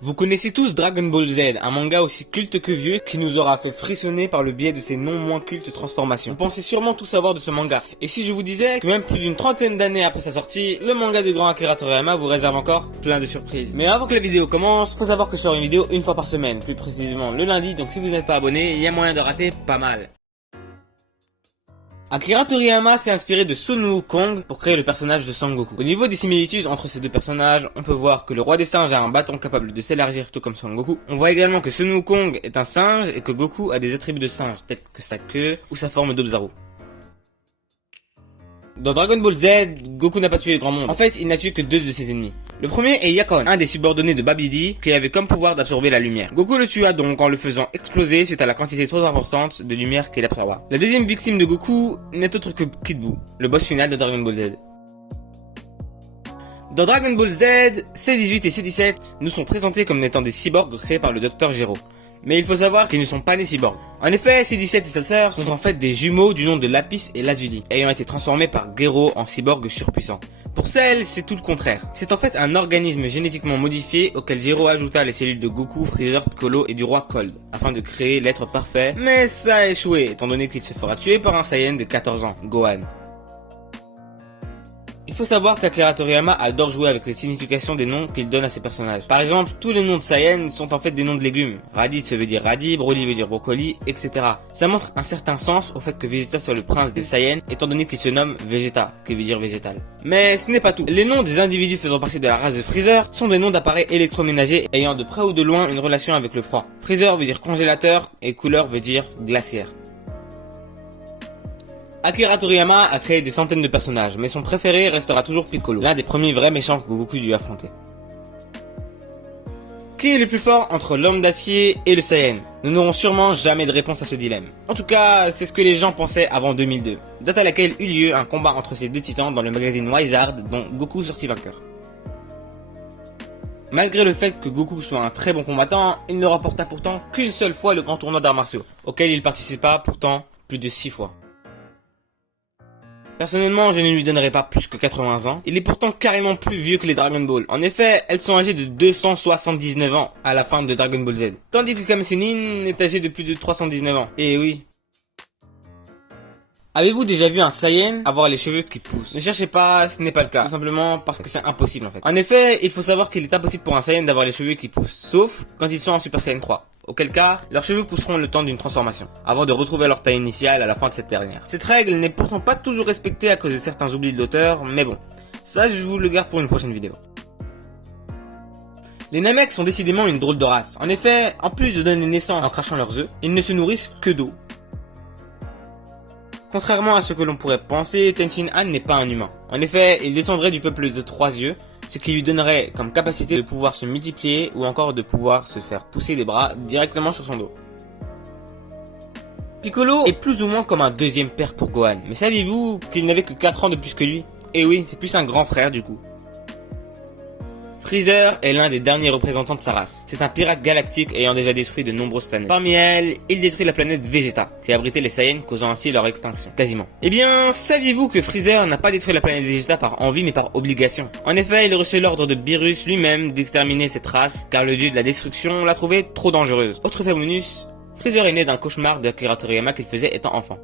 Vous connaissez tous Dragon Ball Z, un manga aussi culte que vieux qui nous aura fait frissonner par le biais de ses non moins cultes transformations. Vous pensez sûrement tout savoir de ce manga. Et si je vous disais que même plus d'une trentaine d'années après sa sortie, le manga du grand Akira Toriyama vous réserve encore plein de surprises. Mais avant que la vidéo commence, faut savoir que je sors une vidéo une fois par semaine, plus précisément le lundi, donc si vous n'êtes pas abonné, il y a moyen de rater pas mal. Akira Toriyama s'est inspiré de Sun Wukong pour créer le personnage de Son Goku. Au niveau des similitudes entre ces deux personnages, on peut voir que le roi des singes a un bâton capable de s'élargir tout comme Son Goku. On voit également que Sun Wukong est un singe et que Goku a des attributs de singe, tels que sa queue ou sa forme d'Obzaru. Dans Dragon Ball Z, Goku n'a pas tué grand monde. En fait, il n'a tué que deux de ses ennemis. Le premier est Yakon, un des subordonnés de Babidi, qui avait comme pouvoir d'absorber la lumière. Goku le tua donc en le faisant exploser suite à la quantité trop importante de lumière qu'il absorba. La deuxième victime de Goku n'est autre que Kid Buu, le boss final de Dragon Ball Z. Dans Dragon Ball Z, C18 et C17 nous sont présentés comme étant des cyborgs créés par le Dr Gero. Mais il faut savoir qu'ils ne sont pas nés cyborgs. En effet, C17 et sa sœur sont en fait des jumeaux du nom de Lapis et Lazuli, ayant été transformés par Gero en cyborgs surpuissants. Pour Cell, c'est tout le contraire. C'est en fait un organisme génétiquement modifié auquel Gero ajouta les cellules de Goku, Freezer, Piccolo et du roi Cold, afin de créer l'être parfait, mais ça a échoué, étant donné qu'il se fera tuer par un Saiyan de 14 ans, Gohan. Il faut savoir qu'Akira Toriyama adore jouer avec les significations des noms qu'il donne à ses personnages. Par exemple, tous les noms de Saiyan sont en fait des noms de légumes. Raditz veut dire radis, Broly veut dire brocoli, etc. Ça montre un certain sens au fait que Vegeta soit le prince des Saiyans, étant donné qu'il se nomme Vegeta, qui veut dire végétal. Mais ce n'est pas tout. Les noms des individus faisant partie de la race de Freezer sont des noms d'appareils électroménagers ayant de près ou de loin une relation avec le froid. Freezer veut dire congélateur et Cooler veut dire glaciaire. Akira Toriyama a créé des centaines de personnages, mais son préféré restera toujours Piccolo, l'un des premiers vrais méchants que Goku dut affronter. Qui est le plus fort entre l'homme d'acier et le Saiyan? Nous n'aurons sûrement jamais de réponse à ce dilemme. En tout cas, c'est ce que les gens pensaient avant 2002, date à laquelle eut lieu un combat entre ces deux titans dans le magazine Wizard dont Goku sortit vainqueur. Malgré le fait que Goku soit un très bon combattant, il ne remporta pourtant qu'une seule fois le grand tournoi d'arts martiaux, auquel il participa pourtant plus de 6 fois. Personnellement, je ne lui donnerai pas plus que 80 ans. Il est pourtant carrément plus vieux que les Dragon Ball. En effet, elles sont âgées de 279 ans à la fin de Dragon Ball Z. Tandis que Kame Sennin est âgé de plus de 319 ans. Et oui. Avez-vous déjà vu un Saiyan avoir les cheveux qui poussent? Ne cherchez pas, ce n'est pas le cas. Tout simplement parce que c'est impossible en fait. En effet, il faut savoir qu'il est impossible pour un Saiyan d'avoir les cheveux qui poussent. Sauf quand ils sont en Super Saiyan 3. Auquel cas, leurs cheveux pousseront le temps d'une transformation, avant de retrouver leur taille initiale à la fin de cette dernière. Cette règle n'est pourtant pas toujours respectée à cause de certains oublis de l'auteur, mais bon, ça je vous le garde pour une prochaine vidéo. Les Nameks sont décidément une drôle de race. En effet, en plus de donner naissance en crachant leurs œufs, ils ne se nourrissent que d'eau. Contrairement à ce que l'on pourrait penser, Tenshin Han n'est pas un humain. En effet, il descendrait du peuple de 3 yeux, ce qui lui donnerait comme capacité de pouvoir se multiplier ou encore de pouvoir se faire pousser des bras directement sur son dos. Piccolo est plus ou moins comme un deuxième père pour Gohan, mais saviez-vous qu'il n'avait que 4 ans de plus que lui? Et oui, c'est plus un grand frère du coup. Freezer est l'un des derniers représentants de sa race. C'est un pirate galactique ayant déjà détruit de nombreuses planètes. Parmi elles, il détruit la planète Vegeta, qui abritait les Saiyans, causant ainsi leur extinction. Quasiment. Eh bien, saviez-vous que Freezer n'a pas détruit la planète Vegeta par envie mais par obligation? En effet, il reçut l'ordre de Beerus lui-même d'exterminer cette race, car le dieu de la destruction l'a trouvée trop dangereuse. Autre fait bonus, Freezer est né d'un cauchemar d'Akira Toriyama qu'il faisait étant enfant.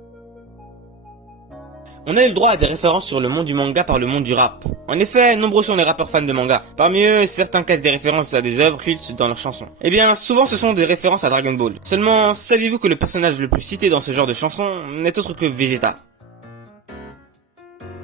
On a eu le droit à des références sur le monde du manga par le monde du rap. En effet, nombreux sont les rappeurs fans de manga. Parmi eux, certains cassent des références à des œuvres cultes dans leurs chansons. Eh bien, souvent ce sont des références à Dragon Ball. Seulement, saviez-vous que le personnage le plus cité dans ce genre de chanson n'est autre que Vegeta?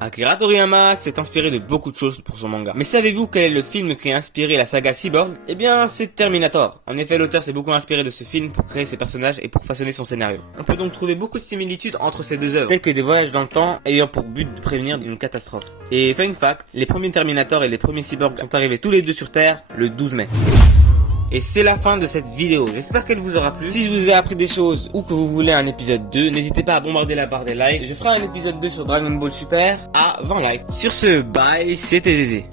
Akira Toriyama s'est inspiré de beaucoup de choses pour son manga. Mais savez-vous quel est le film qui a inspiré la saga Cyborg? Eh bien, c'est Terminator. En effet, l'auteur s'est beaucoup inspiré de ce film pour créer ses personnages et pour façonner son scénario. On peut donc trouver beaucoup de similitudes entre ces deux œuvres, telles que des voyages dans le temps ayant pour but de prévenir une catastrophe. Et fun fact, les premiers Terminator et les premiers Cyborg sont arrivés tous les deux sur Terre le 12 mai. Et c'est la fin de cette vidéo, j'espère qu'elle vous aura plu. Si je vous ai appris des choses ou que vous voulez un épisode 2, n'hésitez pas à bombarder la barre des likes. Je ferai un épisode 2 sur Dragon Ball Super à 20 likes. Sur ce, bye, c'était Zézé.